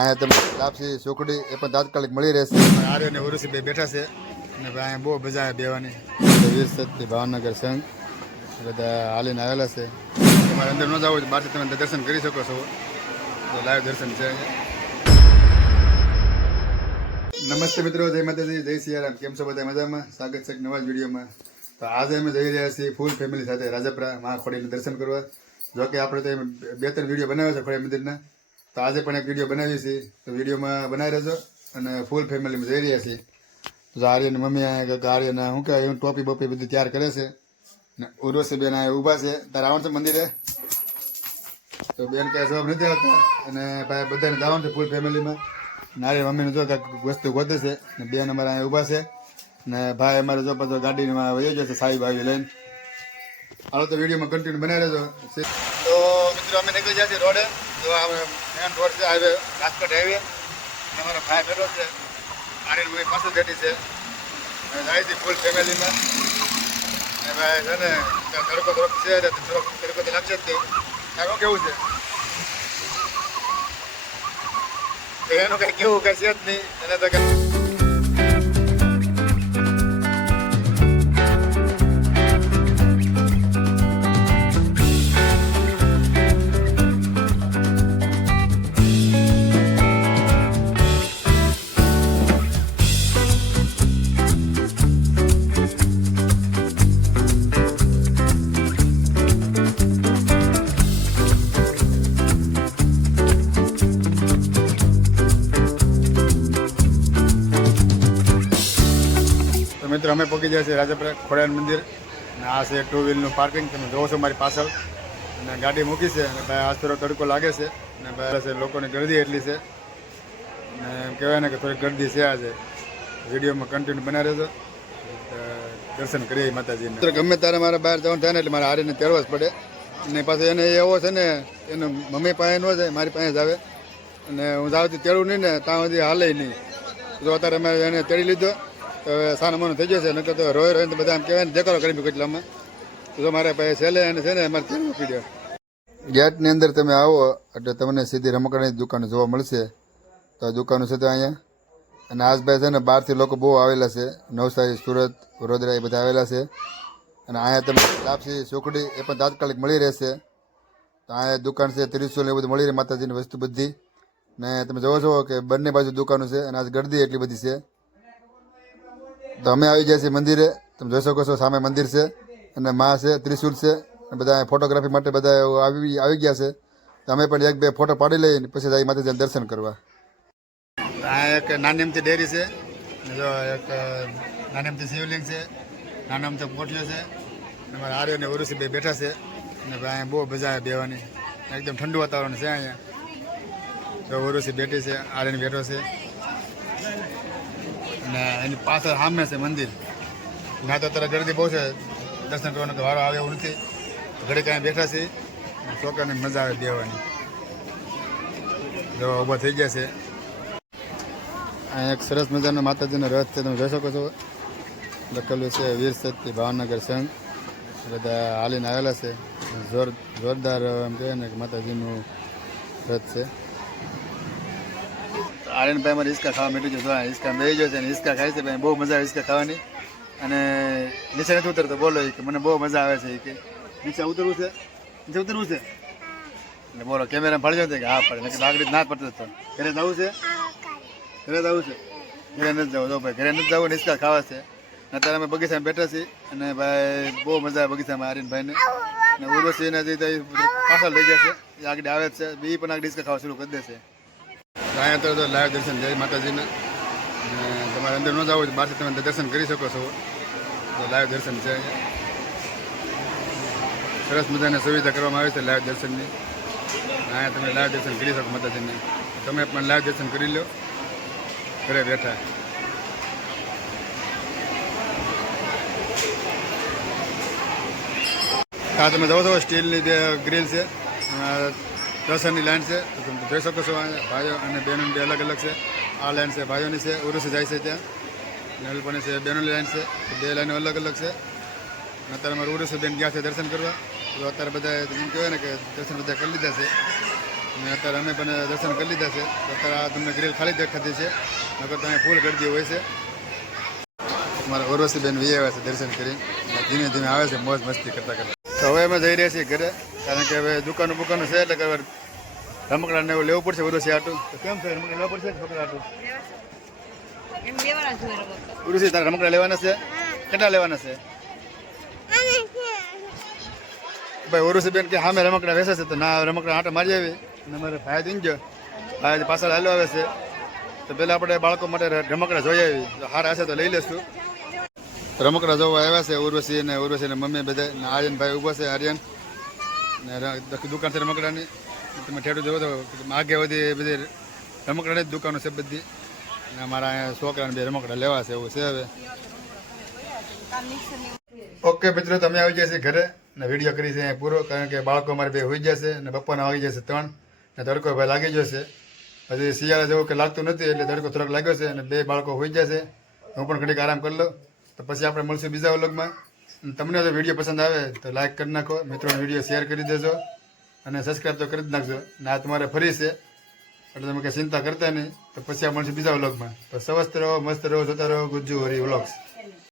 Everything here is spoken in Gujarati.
અહીંયા તમે લાપસી ચોકડી એ પણ તાત્કાલિક મળી રહેશે. આર્ય અને ઉરુસી બે બેઠા છે અને અહીંયા બહુ મજા આવે બેવાની. વીર સત્ય ભાવનગર સંઘ બધા હાલીને આવેલા છે. તમારે અંદર ન જવું હોય બહારથી તમે દર્શન કરી શકો છો. તો લાઈવ દર્શન છે અહીંયા. નમસ્તે મિત્રો, જય માતાજી, જય સિયારામ. કેમ છો બધા? મજામાં? સ્વાગત છે એક નવા જ વિડીયોમાં. તો આજે અમે જઈ રહ્યા છીએ ફૂલ ફેમિલી સાથે રાજપરા મહાખોડીનું દર્શન કરવા. જોકે આપણે તો 2-3 વિડીયો બનાવ્યા છે ખોડિયાર મંદિરના. તો આજે પણ એક વિડીયો બનાવી છે, તો વિડીયોમાં બનાવી રહેજો. અને ફૂલ ફેમિલીમાં જઈ રહ્યા છીએ. તો આર્યની મમ્મી આર્યના શું કહેવાય એવું ટોપી બોપી બધું તૈયાર કરે છે. ને ઉર્વશી બેન અહીંયા ઊભા છે. તારે આવવાનું છે મંદિરે? તો બેન કાંઈ જવાબ નથી આવતા. અને ભાઈ બધાને જવાનું છે ફૂલ ફેમિલીમાં. નારી મમ્મીને જો કાંઈક વસ્તુ ગોતે છે. ને બેન અમારે અહીંયા ઊભા છે. ને ભાઈ અમારે જો પાછો ગાડીમાં વહી જશે સાહેબ આવી લઈને. હાલો તો વિડીયોમાં કન્ટિન્યુ બનાવી રહેજો. તો મિત્રો અમે નીકળી જાય છે રોડે. તો આ મેન રોડ છે હાઈવે, રાજકોટ હાઈવે. અને અમારો ભાઈ બેઠો છે, આર્યન ભાઈ પાસે બેઠી છે. અને જાય છે ફૂલ ફેમિલીમાં. અને ભાઈ છે ને તડકો થોડોક છે, તડકો તો લાગશે જ નહીં. શું કેવું છે એનું કંઈ કેવું કંઈ છે જ નહીં. એને તો મિત્રો અમે પહોંચી જાય છે રાજપરા ખોડિયાર મંદિર. અને આ છે 2 વ્હીલનું પાર્કિંગ. તમે જોવો છો મારી પાછળ. અને ગાડી મૂકી છે. અને ભાઈ આજ થોડો તડકો લાગે છે. અને બહાર છે લોકોની ગરદી એટલી છે. અને એમ કહેવાય ને કે થોડીક ગરદી છે આજે. વિડીયોમાં કન્ટિન્યુ બનાવી રહેજો. દર્શન કરીએ માતાજીને. ગમે ત્યારે મારે બહાર જવાનું થાય ને એટલે મારે હારીને તેડવા જ પડે. અને પાછું એને એવો છે ને એનું મમ્મી પાસે ન જાય, મારી પાસે જ આવે. અને હું જાઉં તેડું નહીં ને ત્યાં સુધી હાલે નહીં. જો અત્યારે અમે એને તેડી લીધો તો સાનો મનો થઈ જશે. નકર તો રોય રોઈને તો બધા આમ કહેવાય ને દેખાડો કરી મૂકી. એટલે અમે તો મારે ભાઈ છેલ્લે એને છે ને અમારે તેડવું પીડ્યો. ગેટની અંદર તમે આવો એટલે તમને સીધી રમકડાની દુકાનો જોવા મળશે. તો આ દુકાનો છે તો અહીંયા. અને આજભાઈ છે ને બહારથી લોકો બહુ આવેલા છે. નવસારી, સુરત, વડોદરા એ બધા આવેલા છે. અને અહીંયા તમે લાપસી ચોકડી એ પણ તાત્કાલિક મળી રહેશે. તો અહીંયા દુકાન છે, ત્રિશુલ એ બધું મળી રહે, માતાજીની વસ્તુ બધી. ને તમે જોવો છો કે બંને બાજુ દુકાનો છે. અને આજ ગરદી એટલી બધી છે. તો અમે આવી જાય છે મંદિરે. તમે જોઈ શકો છો સામે મંદિર છે. અને માં છે, ત્રિશુલ છે. અને બધા ફોટોગ્રાફી માટે બધા આવી ગયા છે. તો અમે પણ 1-2 ફોટો પાડી લઈને પછી જાય માતાજીના દર્શન કરવા. આ એક નાની અમથી ડેરી છે. જો એક નાની અમથી શિવલિંગ છે, નાનો અમથો પોઠિયો છે. અને મારા આર્ય અને ઉરુસી બે બેઠા છે. અને અહીંયા બહુ મજા આવે બેવાની. એકદમ ઠંડુ વાતાવરણ છે અહીંયા. જો ઉરુસી બેઠી છે, આર્યન બેઠો છે. અને એની પાછળ સામે છે મંદિર. ના તો અત્યારે ગરદી બહુ છે, દર્શન કરવાનો તો વારો આવે એવું નથી. ઘડી કાંઈ બેઠા છે, છોકરાને મજા આવે બેવાની. જો ઊભા થઈ ગયા છે. અહીંયા એક સરસ મજાનો માતાજીનો રથ છે, તમે જોઈ શકો છો. લખેલું છે વીર સત્ય ભાવનગર સંઘ. બધા હાલીને આવેલા છે. જોરદાર એમ કહે ને કે માતાજીનું રથ છે. આર્યનભાઈ અમારે હિસકા ખાવા મીઠું છે. હિસકા બેસી ગયો છે અને હિસકા ખાય છે. ભાઈ બહુ મજા આવે હિસકા ખાવાની. અને નીચે નથી ઉતરતો. બોલો કે મને બહુ મજા આવે છે કે નીચે ઉતરવું છે, નીચે ઉતરવું છે. એટલે બોલો કેમેરા ફળજો છે કે હા પડે, લાકડી ના પડતો હતો. ઘરે જવું છે, ઘરે જવું છે, ઘરે નથી જવું. જો ભાઈ ઘરે નથી જવું, હિસકા ખાવા છે. અત્યારે અમે બગીચામાં બેઠા છીએ. અને ભાઈ બહુ મજા આવે બગીચામાં આર્યનભાઈને. અને ઉર્વશીને જે પાછળ લઈ જશે, એ આગળ આવે જ છે. બી પણ આગળ હિસકા ખાવા શરૂ કરી દેશે. અહીંયા તો લાઈવ દર્શન જય માતાજીને. તમારે અંદર ન જવું હોય બહારથી તમે દર્શન કરી શકો છો. તો લાઈવ દર્શન છે અહીંયા. સરસ મજાની સુવિધા કરવામાં આવી છે લાઈવ દર્શનની. અહીંયા તમે લાઈવ દર્શન કરી શકો માતાજીને. તમે પણ લાઈવ દર્શન કરી લો ઘરે બેઠા. હા તમે જાઓ છો સ્ટીલની જે ગ્રીલ છે, દર્શનની લાઈન છે. તો તમે જોઈ શકો છો ભાઈઓ અને બહેનોની બે અલગ અલગ છે. આ લાઈન છે ભાઈઓની છે, ઉરુસી જાય છે ત્યાં. નલપણી છે બહેનોની લાઈન છે. બે લાઈનો અલગ અલગ છે. અત્યારે અમારે ઉરુસી બેન ગયા છે દર્શન કરવા. તો અત્યારે બધા એમ કહેવાય ને કે દર્શન બધા કરી લીધા છે. અને અત્યારે અમે પણ દર્શન કરી લીધા છે. તો અત્યારે આ તમને ગ્રીલ ખાલી દેખાતી છે, નકર તમે ફૂલ ગરદી હોય છે. મારા ઓરવસીબેન વી આવ્યા છે દર્શન કરી, ધીમે ધીમે આવે છે મોજ મસ્તી કરતા કરતા. તો હવે અમે જઈ રહ્યા છીએ ઘરે, કારણ કે હવે દુકાનું બુકાનું છે એટલે કે હવે રમકડાને એવું લેવું પડશે ઉર્વશી આટું. તો કેમ છે રમકડા લેવું પડશે છોકરા આટું? ઉર્વશી તારે રમકડા લેવાના છે? કેટલા લેવાના છે ભાઈ? ઉર્વશીબેન કે સામે રમકડા વેચે છે, તો ના રમકડા આટા મારી આવી અને મારે ભાઈ દઈ ગયો, ભાઈ પાછળ હાલો આવે છે. તો પહેલાં આપણે બાળકો માટે રમકડા જોઈ આવી, તો હારા હશે તો લઈ લેશું. રમકડા જોવા આવ્યા છે ઉર્વશી અને ઉર્વશીના મમ્મી બધા. આર્યનભાઈ ઊભો છે, આર્યન ને દુકાન છે રમકડાની. તમે ઠેઠું જોવો તો આગે વધી બધી રમકડાની જ દુકાનો છે બધી. અને અમારા અહીંયા છોકરાને બે રમકડા લેવા છે એવું છે. હવે ઓકે મિત્રો, તમે આવી જશે ઘરે ને વિડીયો કરી છે અહીંયા પૂરો, કારણ કે બાળકો અમારે બે હોઈ જશે અને બપોરના વાગી જશે 3 ને તડકો ભાઈ લાગી જશે. હજી શિયાળા જેવું કે લાગતું નથી એટલે તડકો થોડોક લાગ્યો છે અને બે બાળકો હોઈ જશે. હું પણ ઘડીક આરામ કરી લઉં. તો પછી આપણે મળશું બીજા વ્લોગમાં. તમને જો વિડીયો પસંદ આવે તો લાઈક કરી નાખો, મિત્રોને વિડીયો શેર કરી દેજો અને સબસ્ક્રાઈબ તો કરી જ નાખજો. ને આ તમારે ફરી છે એટલે તમે કંઈ ચિંતા કરતા નહીં. તો પછી આ મળશું બીજા વ્લોગમાં. તો સ્વસ્થ રહો, મસ્ત રહો, જોતા રહો ગુજ્જુ હરી વ્લોગ્સ.